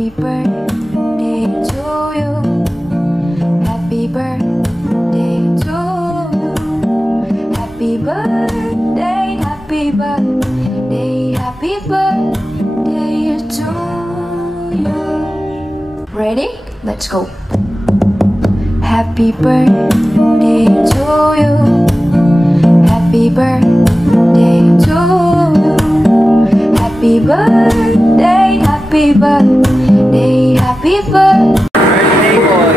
Happy birthday to you. Happy birthday to you. Happy birthday, happy birthday, happy birthday to you. Ready? Let's go. Happy birthday to you. Happy birthday to you. Happy birthday, happy birthday, happy birthday. Birthday boy.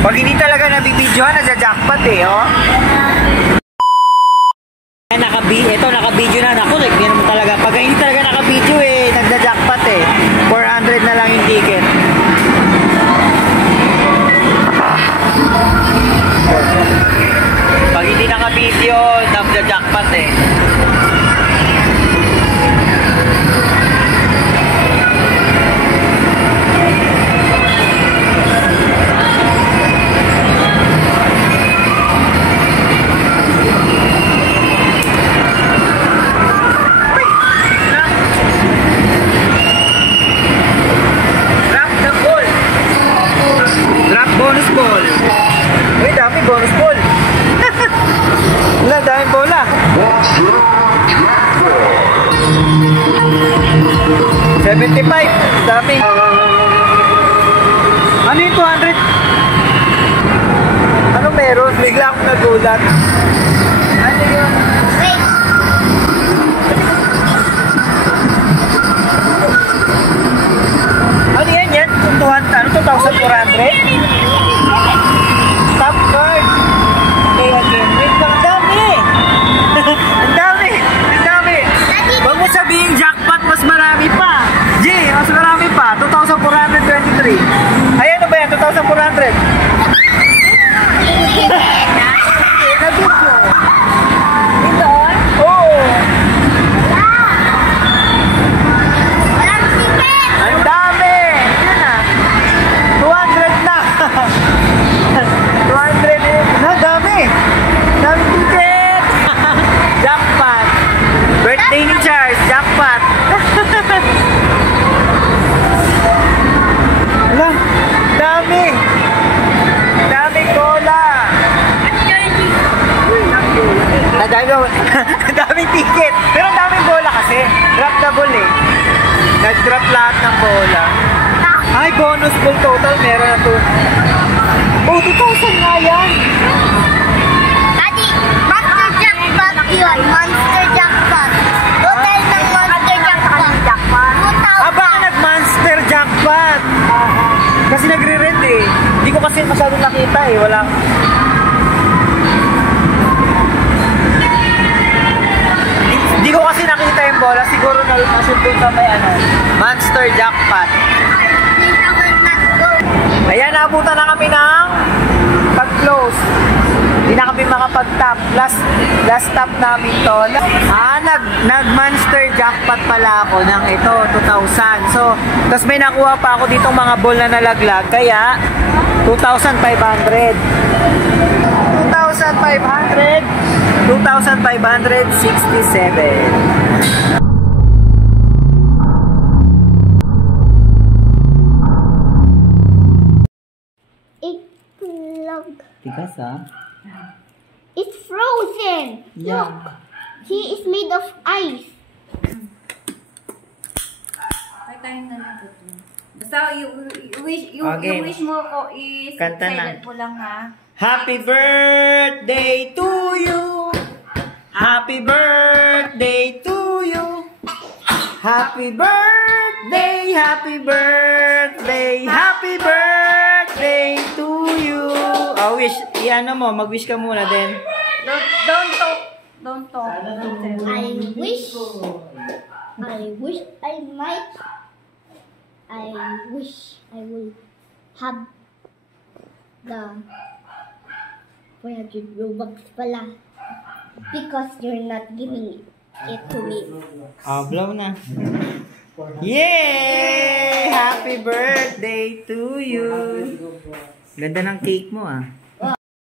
Pag hindi talaga nabibidyohan, nasa-jackpot eh, oh. Ito, naka-video na. Naku, hindi naman talaga. Pag hindi talaga naka-video eh, nagda-jackpot eh. 400 na lang yung ticket. Pag hindi naka-video, nagda-jackpot eh. Bonus ball. Uy, dami bonus ball. Wala, daming bola. 75. Dami. Ano yung 200? Ano meron? Bigla akong nagulat. Ano yun? Wait. Ano yan? 2,400? Top card. Okay, again. Wait lang. Ang dami! Ang dami! Ang dami! Huwag mo sabihin jackpot, mas marami pa. G, mas marami pa. 2,423. Ayan, ano ba yan? 2,400. Nabit mo. Ito? Oo. Ang dami! Yun na. 200 na. 200 eh. Na, dami. Dami ticket. Jackpot. Birthday ni Charles. Jackpot. Wala. Dami. Dami cola. Daming ticket. Pero daming bola kasi. Drop the ball eh. Nag-drop lahat ng bola. Ay, bonus ball total. Meron na to. Oh, 2,000 nga yan. Daddy, monster jackpot yun. Monster jackpot. Total ng monster jackpot. kasi masyadong nakita eh. Walang... Hindi ko kasi nakita yung bola. Siguro nasunod sa may ano, Monster Jackpot. Ayan, naabutan na kami ng pag-close. Hindi na kami makapag-top. Last stop namin to. Nag-Monster Jackpot pala ako ng ito, 2,000. So, tapos may nakuha pa ako ditong mga ball na nalaglag. Kaya, 2,500. 2,567. Tigas ah. It's frozen. Yeah. Look, he is made of ice. Patayin na lang ito. Basta yung Okay. wish mo ko is Kanta na. silent po lang ha. Happy birthday to you. Happy birthday to you. Happy birthday, happy birthday, happy birthday to you. Oh, wish, iano mo, mag-wish ka muna din. Don't talk. Don't talk. I wish I will have the 400 Robux pala. Because you're not giving it to me. Oh, blow na. Yay! Happy birthday to you. Ganda ng cake mo ah.